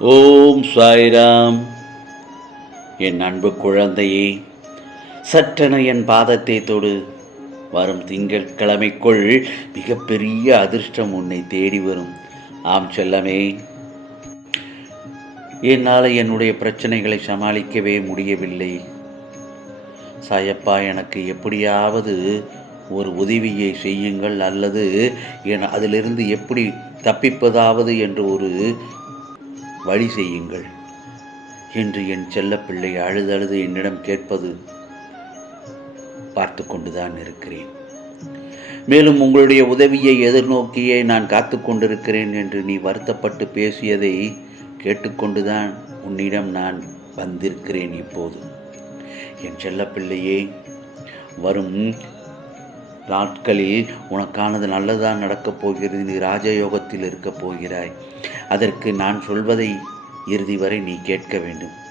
ஓம் சாய்ராம். என் அன்பு குழந்தையே சற்றென என் பாதத்தை தொடு. வரும் திங்கட்கிழமைக்குள் மிகப்பெரிய அதிர்ஷ்டம் உன்னை தேடி வரும். ஆம் செல்லமே என்னால் என்னுடைய பிரச்சனைகளை சமாளிக்கவே முடியவில்லை. சாயப்பா எனக்கு எப்படியாவது ஒரு உதவியை செய்யுங்கள் அல்லது என் அதிலிருந்து எப்படி தப்பிப்பதாவது என்று ஒரு வழி செய்யுங்கள். என்று என் செல்லப்பிள்ளை அழுதழுது என்னிடம் கேட்பது பார்த்து கொண்டுதான் இருக்கிறேன். மேலும் உங்களுடைய உதவியை எதிர்நோக்கியே நான் காத்து கொண்டிருக்கிறேன் என்று நீ வருத்தப்பட்டு பேசியதை கேட்டுக்கொண்டுதான் உன்னிடம் நான் வந்திருக்கிறேன் இப்போது. என் செல்லப்பிள்ளையே வரும் நாட்களில் உனக்கானது நல்லதான் நடக்கப் போகிறது நீ ராஜயோகத்தில் இருக்கப் போகிறாய். அதற்கு நான் சொல்வதை இறுதி வரை நீ கேட்க வேண்டும்.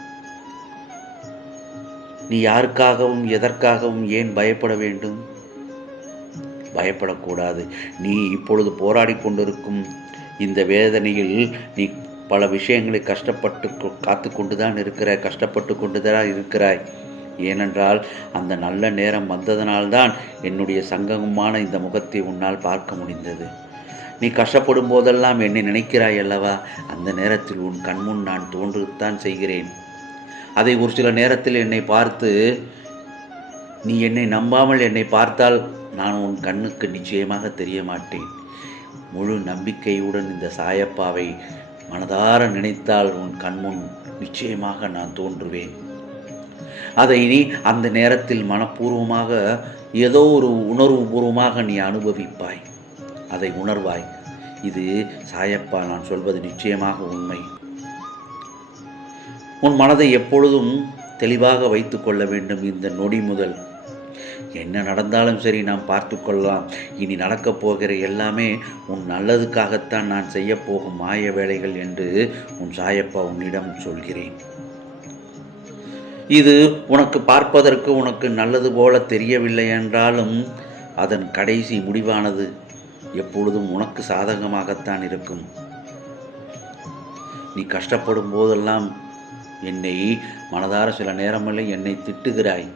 நீ யாருக்காகவும் எதற்காகவும் ஏன் பயப்பட வேண்டும்? பயப்படக்கூடாது. நீ இப்பொழுது போராடி கொண்டிருக்கும் இந்த வேதனையில் நீ பல விஷயங்களை கஷ்டப்பட்டு கொ- கொண்டு தான் இருக்கிறாய் கஷ்டப்பட்டு கொண்டுதான் இருக்கிறாய். ஏனென்றால் அந்த நல்ல நேரம் வந்ததனால்தான் என்னுடைய சங்கமமான இந்த முகத்தை உன்னால் பார்க்க முடிந்தது. நீ கஷ்டப்படும் போதெல்லாம் என்னை நினைக்கிறாய் அல்லவா? அந்த நேரத்தில் உன் கண்முன் நான் தோன்றுத்தான் செய்கிறேன். அதை ஒரு சில நேரத்தில் என்னை பார்த்து நீ என்னை நம்பாமல் என்னை பார்த்தால் நான் உன் கண்ணுக்கு நிச்சயமாக தெரிய மாட்டேன் முழு நம்பிக்கையுடன் இந்த சாயப்பாவை மனதார நினைத்தால் உன் கண்முன் நிச்சயமாக நான் தோன்றுவேன். அதை நீ அந்த நேரத்தில் மனப்பூர்வமாக ஏதோ ஒரு உணர்வுபூர்வமாக நீ அனுபவிப்பாய். அதை உணர்வாய். இது சாயப்பா நான் சொல்வது நிச்சயமாக உண்மை. உன் மனதை எப்பொழுதும் தெளிவாக வைத்துக் கொள்ள வேண்டும் இந்த நொடி முதல். என்ன நடந்தாலும் சரி நாம் பார்த்து கொள்ளலாம். இனி நடக்கப் போகிற எல்லாமே உன் நல்லதுக்காகத்தான் நான் செய்யப் போகும் மாய வேலைகள் என்று உன் சாயப்பா உன்னிடம் சொல்கிறேன். இது உனக்கு பார்ப்பதற்கு உனக்கு நல்லது போல தெரியவில்லை என்றாலும் அதன் கடைசி முடிவானது எப்பொழுதும் உனக்கு சாதகமாகத்தான் இருக்கும். நீ கஷ்டப்படும் போதெல்லாம் என்னை மனதார சில நேரமெல்லாம் என்னை திட்டுகிறாய்.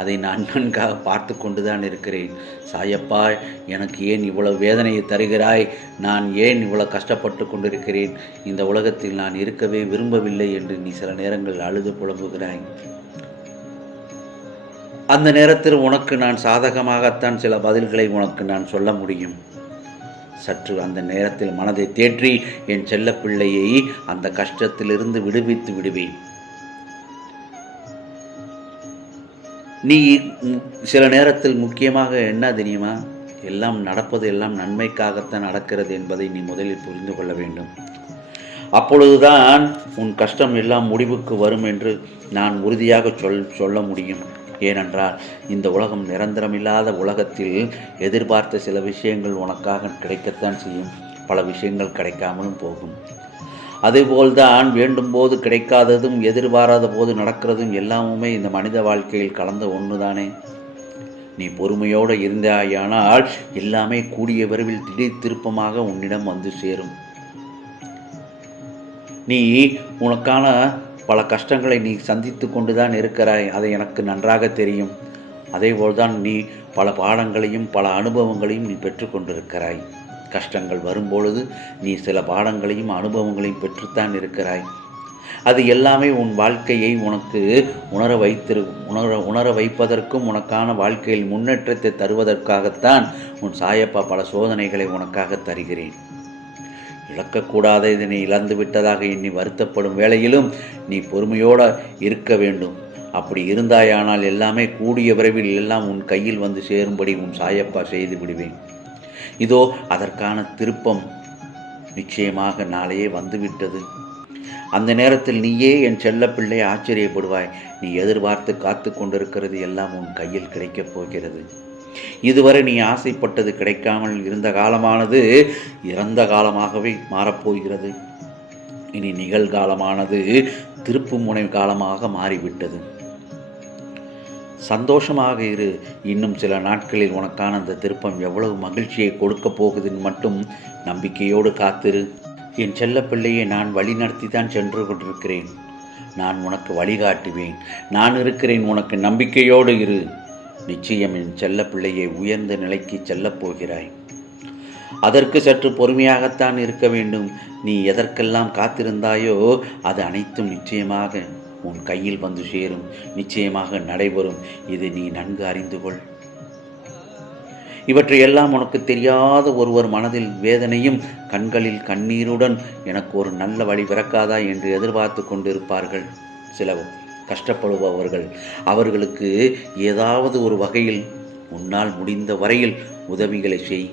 அதை நான் நன்காக பார்த்து கொண்டுதான் இருக்கிறேன். சாயப்பா எனக்கு ஏன் இவ்வளவு வேதனையை தருகிறாய்? நான் ஏன் இவ்வளவு கஷ்டப்பட்டு கொண்டிருக்கிறேன்? இந்த உலகத்தில் நான் இருக்கவே விரும்பவில்லை என்று நீ சில நேரங்கள் அழுது புலம்புகிறாய். அந்த நேரத்தில் உனக்கு நான் சாதகமாகத்தான் சில பதில்களை உனக்கு நான் சொல்ல முடியும். சற்று அந்த நேரத்தில் மனதை தேற்றி என் செல்லப்பிள்ளையை அந்த கஷ்டத்திலிருந்து விடுவித்து விடுவேன். நீ சில நேரத்தில் முக்கியமாக என்ன தெரியுமா? எல்லாம் நடப்பது எல்லாம் நன்மைக்காகத்தான் நடக்கிறது என்பதை நீ முதலில் புரிந்து கொள்ள வேண்டும். அப்பொழுதுதான் உன் கஷ்டம் எல்லாம் முடிவுக்கு வரும் என்று நான் உறுதியாக சொல் சொல்ல முடியும். ஏனென்றால் இந்த உலகம் நிரந்தரமில்லாத உலகத்தில் எதிர்பார்த்த சில விஷயங்கள் உனக்காக கிடைக்கத்தான் செய்யும். பல விஷயங்கள் கிடைக்காமலும் போகும். அதுபோல்தான் வேண்டும் போது கிடைக்காததும் எதிர்பாராத போது நடக்கிறதும் எல்லாமுமே இந்த மனித வாழ்க்கையில் கலந்த ஒன்றுதானே நீ பொறுமையோடு இருந்தாயானால் எல்லாமே கூடிய விரைவில் திடீர் திருப்பமாக உன்னிடம் வந்து சேரும். நீ உனக்கான பல கஷ்டங்களை நீ சந்தித்து கொண்டுதான் இருக்கிறாய். அது எனக்கு நன்றாக தெரியும். அதேபோல்தான் நீ பல பாடங்களையும் பல அனுபவங்களையும் நீ பெற்றுக்கொண்டிருக்கிறாய் கஷ்டங்கள் வரும்பொழுது நீ சில பாடங்களையும் அனுபவங்களையும் பெற்றுத்தான் இருக்கிறாய். அது எல்லாமே உன் வாழ்க்கையை உனக்கு உணர வைத்திரு உணர உணர வைப்பதற்கும் உனக்கான வாழ்க்கையில் முன்னேற்றத்தை தருவதற்காகத்தான் உன் சாயப்பா பல சோதனைகளை உனக்காக தருகிறேன். இழக்கக்கூடாத இதனை இழந்து விட்டதாக எண்ணி வருத்தப்படும் வேளையிலும் நீ பொறுமையோடு இருக்க வேண்டும். அப்படி இருந்தாயானால் எல்லாமே கூடிய விரைவில் எல்லாம் உன் கையில் வந்து சேரும்படி உன் சாயப்பா செய்து விடுவேன். இதோ அதற்கான திருப்பம் நிச்சயமாக நாளையே வந்துவிட்டது. அந்த நேரத்தில் நீயே என் செல்லப்பிள்ளை ஆச்சரியப்படுவாய். நீ எதிர்பார்த்து காத்து கொண்டிருக்கிறது எல்லாம் உன் கையில் கிடைக்கப் போகிறது. இதுவரை நீ ஆசைப்பட்டது கிடைக்காமல் இருந்த காலமானது இறந்த காலமாகவே மாறப்போகிறது. இனி நிகழ்காலமானது திருப்பு முனை காலமாக மாறிவிட்டது. சந்தோஷமாக இரு. இன்னும் சில நாட்களில் உனக்கான அந்த திருப்பம் எவ்வளவு மகிழ்ச்சியை கொடுக்க போகுதுன்னு மட்டும் நம்பிக்கையோடு காத்திரு. என் செல்லப்பிள்ளையை நான் வழிநடத்தி தான் சென்று கொண்டிருக்கிறேன். நான் உனக்கு வழிகாட்டுவேன் நான் இருக்கிறேன் உனக்கு நம்பிக்கையோடு இரு. நிச்சயம் என் செல்லப்பிள்ளையை உயர்ந்த நிலைக்கு செல்லப் போகிறாய். அதற்கு சற்று பொறுமையாகத்தான் இருக்க வேண்டும். நீ எதற்கெல்லாம் காத்திருந்தாயோ அது அனைத்தும் நிச்சயமாக உன் கையில் வந்து சேரும். நிச்சயமாக நடைபெறும். இது நீ நன்கு அறிந்து கொள். இவற்றையெல்லாம் உனக்கு தெரியாத ஒருவர் மனதில் வேதனையும் கண்களில் கண்ணீருடன் எனக்கு ஒரு நல்ல வழி பிறக்காதா என்று எதிர்பார்த்து கொண்டிருப்பார்கள். சில கஷ்டப்படுபவர்கள். அவர்களுக்கு ஏதாவது ஒரு வகையில் உன்னால் முடிந்த வரையில் உதவிகளை செய்.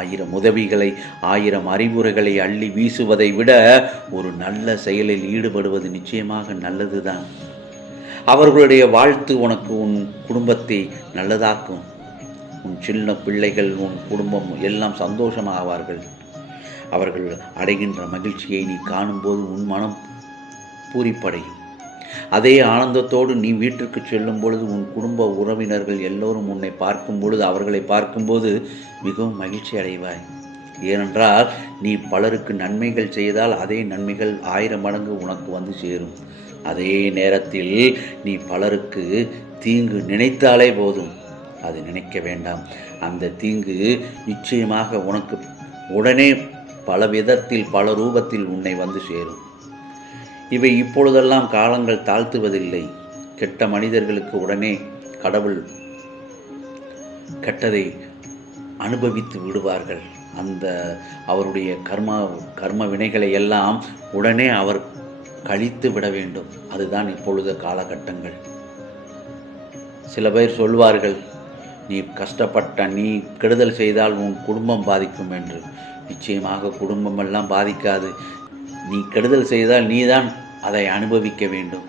ஆயிரம் உதவிகளை ஆயிரம் அறிவுரைகளை அள்ளி வீசுவதை விட ஒரு நல்ல செயலில் ஈடுபடுவது நிச்சயமாக நல்லதுதான். அவர்களுடைய வாழ்த்து உனக்கு உன் குடும்பத்தை நல்லதாக்கும். உன் சின்ன பிள்ளைகள் உன் குடும்பம் எல்லாம் சந்தோஷமாவார்கள். அவர்கள் அடைகின்ற மகிழ்ச்சியை நீ காணும்போது உன் மனம் பூரிப்படையும். அதே ஆனந்தத்தோடு நீ வீட்டிற்கு செல்லும் பொழுது உன் குடும்ப உறவினர்கள் எல்லோரும் உன்னை பார்க்கும் பொழுது அவர்களை பார்க்கும்போது மிகவும் மகிழ்ச்சி அடைவாய். ஏனென்றால் நீ பலருக்கு நன்மைகள் செய்தால் அதே நன்மைகள் ஆயிரம் மடங்கு உனக்கு வந்து சேரும். அதே நேரத்தில் நீ பலருக்கு தீங்கு நினைத்தாலே போதும். அது நினைக்க வேண்டாம். அந்த தீங்கு நிச்சயமாக உனக்கு உடனே பல விதத்தில் பல ரூபத்தில் உன்னை வந்து சேரும். இவை இப்பொழுதெல்லாம் காலங்கள் தாழ்த்துவதில்லை. கெட்ட மனிதர்களுக்கு உடனே கடவுள் கெட்டதை அனுபவித்து விடுவார்கள். அந்த அவருடைய கர்மா கர்ம வினைகளை எல்லாம் உடனே அவர் கழித்து விட வேண்டும். அதுதான் இப்பொழுது காலகட்டங்கள். சில பேர் சொல்வார்கள் நீ கஷ்டப்பட்ட நீ கெடுதல் செய்தால் உன் குடும்பம் பாதிக்கும் என்று. நிச்சயமாக குடும்பமெல்லாம் பாதிக்காது. நீ கெடுதல் செய்தால் நீதான் அதை அனுபவிக்க வேண்டும்.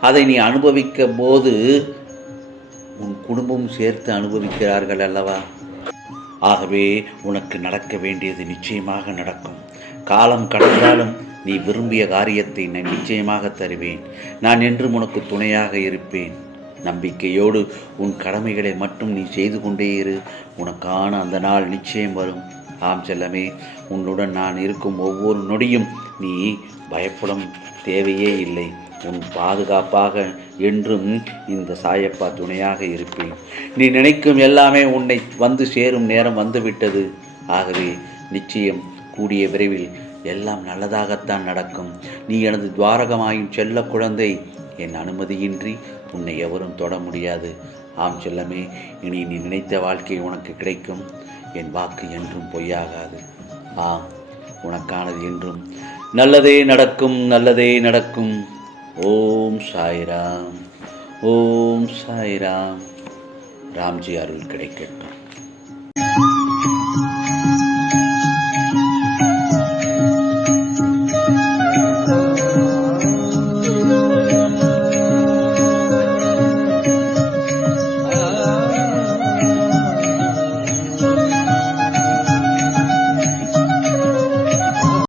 அதை நீ அனுபவிக்க போது உன் குடும்பம் சேர்த்து அனுபவிக்கிறார்கள் அல்லவா? ஆகவே உனக்கு நடக்க வேண்டியது நிச்சயமாக நடக்கும். காலம் கடந்தாலும் நீ விரும்பிய காரியத்தை நான் நிச்சயமாக தருவேன். நான் என்றும் உனக்கு துணையாக இருப்பேன். நம்பிக்கையோடு உன் கடமைகளை மட்டும் நீ செய்து கொண்டே இரு. உனக்கான அந்த நாள் நிச்சயம் வரும். ஆம் செல்லமே உன்னுடன் நான் இருக்கும் ஒவ்வொரு நொடியும் நீ பயப்படும் தேவையே இல்லை. உன் பாதுகாப்பாக என்றும் இந்த சாயப்பா துணையாக இருப்பேன். நீ நினைக்கும் எல்லாமே உன்னை வந்து சேரும் நேரம் வந்துவிட்டது. ஆகவே நிச்சயம் கூடிய விரைவில் எல்லாம் நல்லதாகத்தான் நடக்கும். நீ எனது துவாரகமாயும் செல்ல குழந்தை என் அனுமதியின்றி உன்னை எவரும் தொட முடியாது. ஆம் செல்லமே இனி நீ நினைத்த வாழ்க்கை உனக்கு கிடைக்கும். என் வாக்கு என்றும் பொய்யாகாது. ஆம் உனக்கானது என்றும். நல்லதே நடக்கும் நல்லதே நடக்கும். ஓம் சாய்ராம் ஓம் சாய்ராம். ராம்ஜி அருள் கிடைக்கட்டும்.